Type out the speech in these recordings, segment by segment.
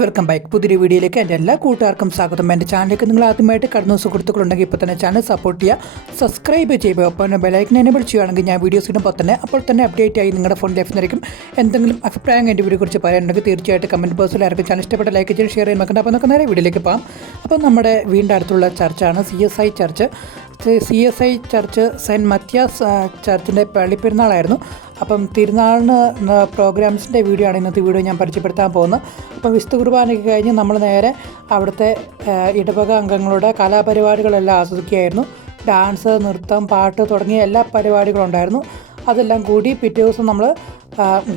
Welcome back. പുതിയൊരു വീഡിയോയിലേക്ക് എൻ്റെ എല്ലാ കൂട്ടുകാർക്കും സ്വാഗതം. എൻ്റെ ചാനലിലേക്ക് നിങ്ങൾ ആദ്യമായിട്ട് കടന്നു സുഹൃത്തുക്കളുണ്ടെങ്കിൽ ഇപ്പോൾ തന്നെ ചാനൽ സപ്പോർട്ട് ചെയ്യുക, സബ്സ്ക്രൈബ് ചെയ്യുക, അപ്പോൾ ബെലൈക്കൻ എനേബിൾ ചെയ്യുകയാണെങ്കിൽ ഞാൻ വീഡിയോസ് ഇടുമ്പോൾ തന്നെ അപ്പോൾ തന്നെ അപ്ഡേറ്റ് ആയി നിങ്ങളുടെ ഫോണിൽ ലഭിക്കുന്നതായിരിക്കും. എന്തെങ്കിലും അഭിപ്രായം എൻ്റെ വീഡിയോയെക്കുറിച്ച് പറയാനുണ്ടെങ്കിൽ തീർച്ചയായിട്ടും കമൻറ്റ് ബോക്സിൽ ആർക്കും ചാനൽ ഇഷ്ടപ്പെട്ട ലൈക്ക് ചെയ്ത് ഷെയർ ചെയ്യാൻ നോക്കണ്ട. അപ്പോൾ നമുക്ക് നേരെ വീഡിയോയിലേക്ക് പോകാം. അപ്പോൾ നമ്മുടെ വീടിൻ്റെ അടുത്തുള്ള ചർച്ചാണ് CSI church. CSI church saint Mathias ചർച്ചിൻ്റെ പള്ളിപ്പെരുന്നാളായിരുന്നു. അപ്പം തിരുനാളിന് പ്രോഗ്രാംസിൻ്റെ വീഡിയോ ആണ് ഇന്നത്തെ വീഡിയോ ഞാൻ പരിചയപ്പെടുത്താൻ പോകുന്നത്. അപ്പം വിശുദ്ധ കുർബാനയ്ക്ക് കഴിഞ്ഞ് നമ്മൾ നേരെ അവിടുത്തെ ഇടവക അംഗങ്ങളുടെ കലാപരിപാടികളെല്ലാം ആസ്വദിക്കുകയായിരുന്നു. ഡാൻസ്, നൃത്തം, പാട്ട് തുടങ്ങിയ എല്ലാ പരിപാടികളും ഉണ്ടായിരുന്നു. അതെല്ലാം കൂടി പിറ്റേ ദിവസം നമ്മൾ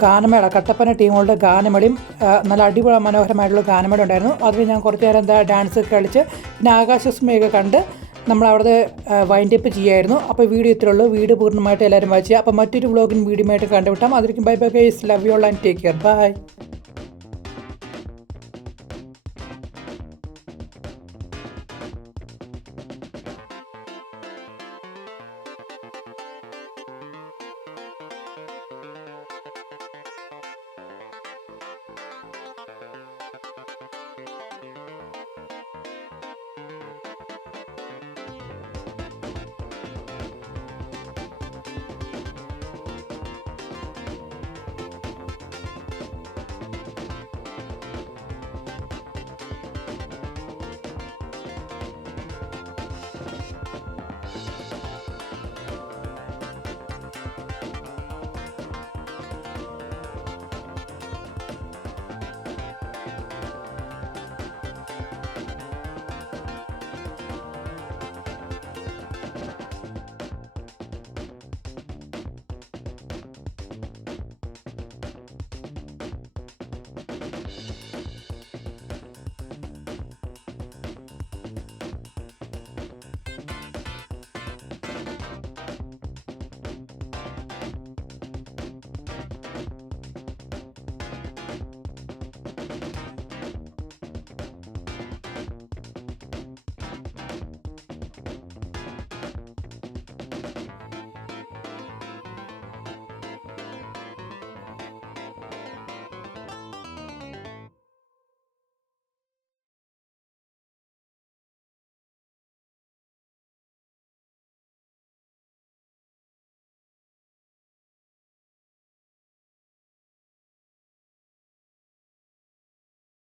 ഗാനമേള, കട്ടപ്പന ടീമുകളുടെ ഗാനമേളയും നല്ല അടിപൊളി മനോഹരമായിട്ടുള്ള ഗാനമേള ഉണ്ടായിരുന്നു. അതിൽ ഞാൻ കുറച്ച് നേരം ഡാൻസ് കളിച്ച് പിന്നെ ആകാശസ്മയൊക്കെ കണ്ട് നമ്മളവിടുത്തെ വൈൻഡപ്പ് ചെയ്യായിരുന്നു. അപ്പോൾ വീഡിയോ ഇത്രയേ ഉള്ളൂ. വീഡിയോ പൂർണ്ണമായിട്ട് എല്ലാവരും വായിക്കുക. അപ്പോൾ മറ്റൊരു വ്ളോഗിൻ വീഡിയോ ആയിട്ട് കണ്ടുവിട്ടാം. അതിലേക്കും bye bye guys, love you all and take care, by.